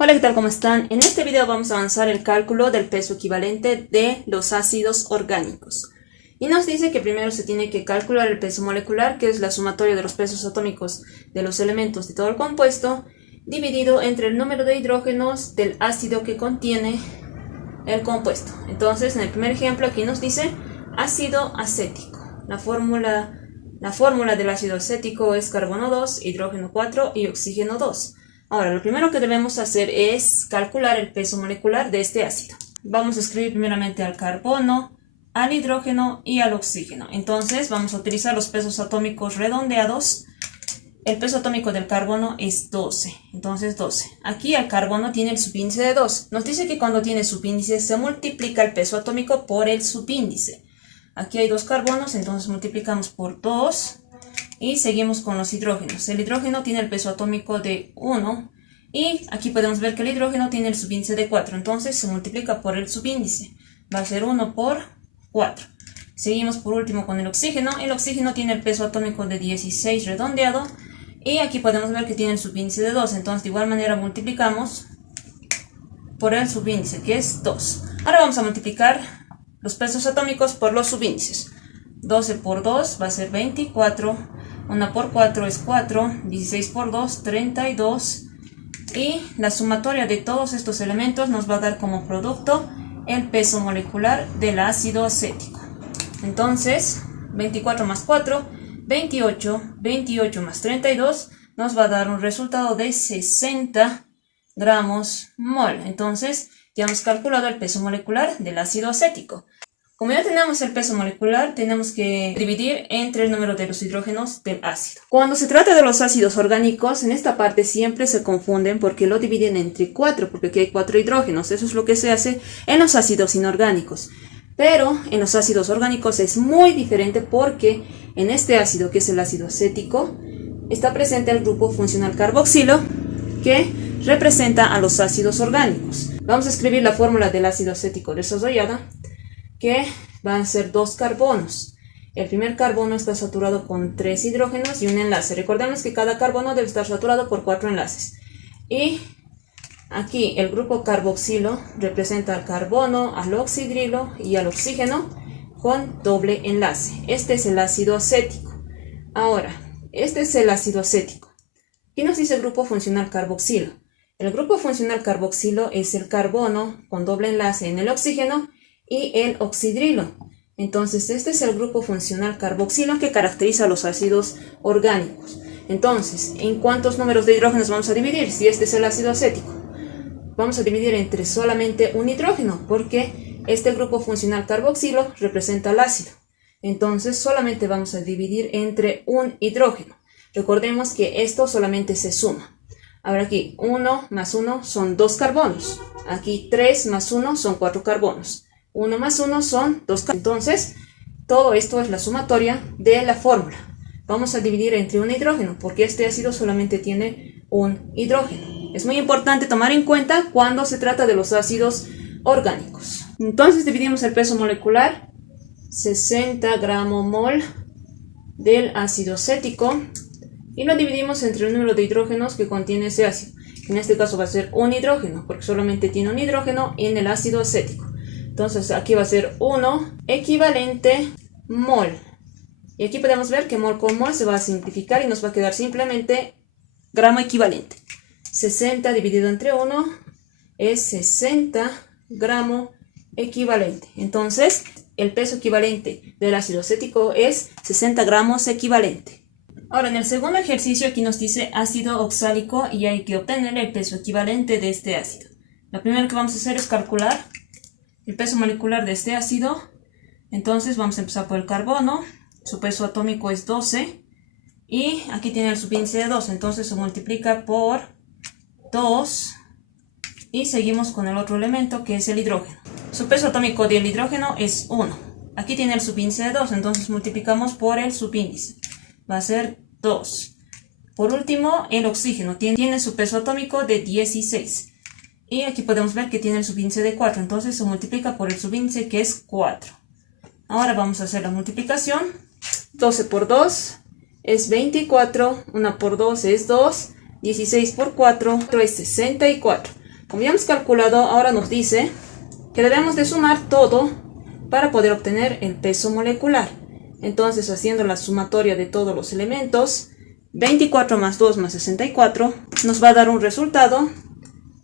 Hola, ¿qué tal? ¿Cómo están? En este video vamos a avanzar el cálculo del peso equivalente de los ácidos orgánicos. Y nos dice que primero se tiene que calcular el peso molecular, que es la sumatoria de los pesos atómicos de los elementos de todo el compuesto, dividido entre el número de hidrógenos del ácido que contiene el compuesto. Entonces, en el primer ejemplo aquí nos dice ácido acético. La fórmula del ácido acético es carbono 2, hidrógeno 4 y oxígeno 2. Ahora, lo primero que debemos hacer es calcular el peso molecular de este ácido. Vamos a escribir primeramente al carbono, al hidrógeno y al oxígeno. Entonces, vamos a utilizar los pesos atómicos redondeados. El peso atómico del carbono es 12. Entonces, 12. Aquí el carbono tiene el subíndice de 2. Nos dice que cuando tiene subíndice se multiplica el peso atómico por el subíndice. Aquí hay dos carbonos, entonces multiplicamos por 2. Y seguimos con los hidrógenos. El hidrógeno tiene el peso atómico de 1 y aquí podemos ver que el hidrógeno tiene el subíndice de 4. Entonces se multiplica por el subíndice. Va a ser 1 por 4. Seguimos por último con el oxígeno. El oxígeno tiene el peso atómico de 16 redondeado y aquí podemos ver que tiene el subíndice de 2. Entonces de igual manera multiplicamos por el subíndice, que es 2. Ahora vamos a multiplicar los pesos atómicos por los subíndices. 12 por 2 va a ser 24. 1 por 4 es 4, 16 por 2, 32. Y la sumatoria de todos estos elementos nos va a dar como producto el peso molecular del ácido acético. Entonces, 24 más 4, 28, 28 más 32 nos va a dar un resultado de 60 gramos mol. Entonces, ya hemos calculado el peso molecular del ácido acético. Como ya tenemos el peso molecular, tenemos que dividir entre el número de los hidrógenos del ácido. Cuando se trata de los ácidos orgánicos, en esta parte siempre se confunden porque lo dividen entre 4, porque aquí hay 4 hidrógenos. Eso es lo que se hace en los ácidos inorgánicos. Pero en los ácidos orgánicos es muy diferente porque en este ácido, que es el ácido acético, está presente el grupo funcional carboxilo, que representa a los ácidos orgánicos. Vamos a escribir la fórmula del ácido acético desarrollada, que van a ser 2 carbonos. El primer carbono está saturado con 3 hidrógenos y un enlace. Recordemos que cada carbono debe estar saturado por 4 enlaces. Y aquí el grupo carboxilo representa al carbono, al oxidrilo y al oxígeno con doble enlace. Este es el ácido acético. Ahora, este es el ácido acético. Aquí nos dice grupo funcional carboxilo. El grupo funcional carboxilo es el carbono con doble enlace en el oxígeno y el oxidrilo. Entonces este es el grupo funcional carboxilo que caracteriza a los ácidos orgánicos. Entonces, ¿en cuántos números de hidrógenos vamos a dividir? Si este es el ácido acético, vamos a dividir entre solamente un hidrógeno, porque este grupo funcional carboxilo representa al ácido. Entonces solamente vamos a dividir entre un hidrógeno. Recordemos que esto solamente se suma. Ahora aquí 1 más 1 son 2 carbonos. Aquí 3 más 1 son 4 carbonos. 1 más 1 son 2. Entonces, todo esto es la sumatoria de la fórmula. Vamos a dividir entre un hidrógeno, porque este ácido solamente tiene un hidrógeno. Es muy importante tomar en cuenta cuando se trata de los ácidos orgánicos. Entonces, dividimos el peso molecular, 60 gramos mol del ácido acético, y lo dividimos entre el número de hidrógenos que contiene ese ácido. En este caso va a ser un hidrógeno, porque solamente tiene un hidrógeno en el ácido acético. Entonces aquí va a ser 1 equivalente mol. Y aquí podemos ver que mol con mol se va a simplificar y nos va a quedar simplemente gramo equivalente. 60 dividido entre 1 es 60 gramo equivalente. Entonces el peso equivalente del ácido acético es 60 gramos equivalente. Ahora en el segundo ejercicio aquí nos dice ácido oxálico y hay que obtener el peso equivalente de este ácido. Lo primero que vamos a hacer es calcular el peso molecular de este ácido. Entonces vamos a empezar por el carbono. Su peso atómico es 12 y aquí tiene el subíndice de 2, entonces se multiplica por 2 y seguimos con el otro elemento, que es el hidrógeno. Su peso atómico del hidrógeno es 1. Aquí tiene el subíndice de 2, entonces multiplicamos por el subíndice, va a ser 2. Por último, el oxígeno tiene su peso atómico de 16. Y aquí podemos ver que tiene el subíndice de 4, entonces se multiplica por el subíndice, que es 4. Ahora vamos a hacer la multiplicación. 12 por 2 es 24, 1 por 2 es 2, 16 por 4 es 64. Como ya hemos calculado, ahora nos dice que debemos de sumar todo para poder obtener el peso molecular. Entonces, haciendo la sumatoria de todos los elementos, 24 más 2 más 64 nos va a dar un resultado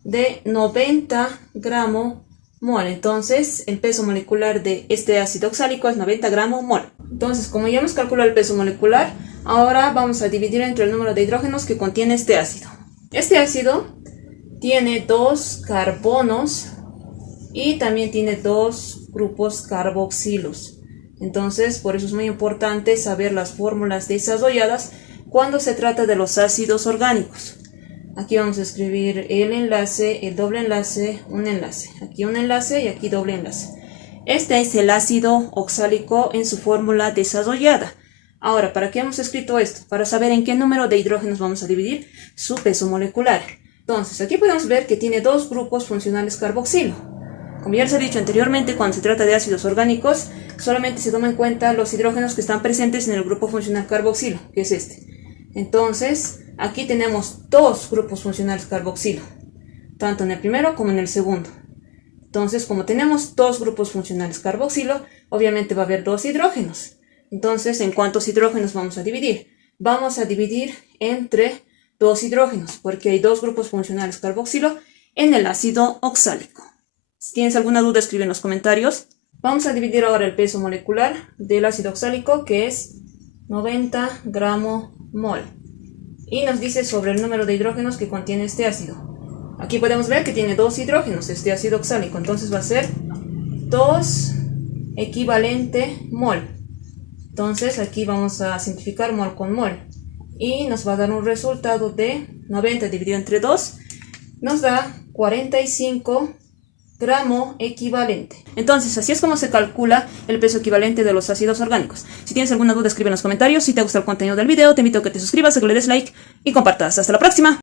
de 90 gramos mol. Entonces, el peso molecular de este ácido oxálico es 90 gramos mol. Entonces, como ya hemos calculado el peso molecular, ahora vamos a dividir entre el número de hidrógenos que contiene este ácido. Este ácido tiene 2 carbonos y también tiene 2 grupos carboxilos. Entonces, por eso es muy importante saber las fórmulas desarrolladas cuando se trata de los ácidos orgánicos. Aquí vamos a escribir el enlace, el doble enlace, un enlace. Aquí un enlace y aquí doble enlace. Este es el ácido oxálico en su fórmula desarrollada. Ahora, ¿para qué hemos escrito esto? Para saber en qué número de hidrógenos vamos a dividir su peso molecular. Entonces, aquí podemos ver que tiene 2 grupos funcionales carboxilo. Como ya les he dicho anteriormente, cuando se trata de ácidos orgánicos, solamente se toman en cuenta los hidrógenos que están presentes en el grupo funcional carboxilo, que es este. Entonces, aquí tenemos 2 grupos funcionales carboxilo, tanto en el primero como en el segundo. Entonces, como tenemos 2 grupos funcionales carboxilo, obviamente va a haber 2 hidrógenos. Entonces, ¿en cuántos hidrógenos vamos a dividir? Vamos a dividir entre 2 hidrógenos, porque hay 2 grupos funcionales carboxilo en el ácido oxálico. Si tienes alguna duda, escribe en los comentarios. Vamos a dividir ahora el peso molecular del ácido oxálico, que es 90 gramos mol. Y nos dice sobre el número de hidrógenos que contiene este ácido. Aquí podemos ver que tiene 2 hidrógenos, este ácido oxálico. Entonces va a ser 2 equivalente mol. Entonces aquí vamos a simplificar mol con mol. Y nos va a dar un resultado de 90 dividido entre 2. Nos da 45 gramo equivalente. Entonces, así es como se calcula el peso equivalente de los ácidos orgánicos. Si tienes alguna duda, escribe en los comentarios. Si te gusta el contenido del video, te invito a que te suscribas, a que le des like y compartas. Hasta la próxima.